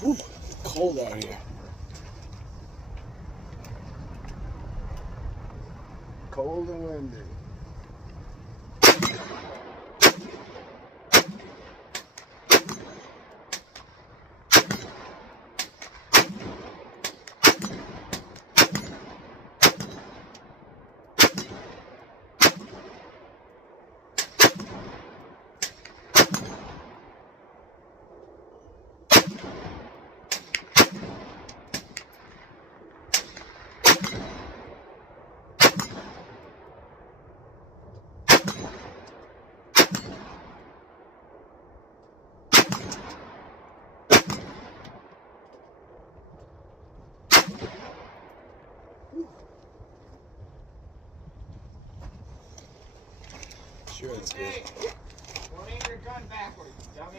Whew, it's cold out here. Cold and windy. Sure, it's good. Don't aim your gun backwards, dummy.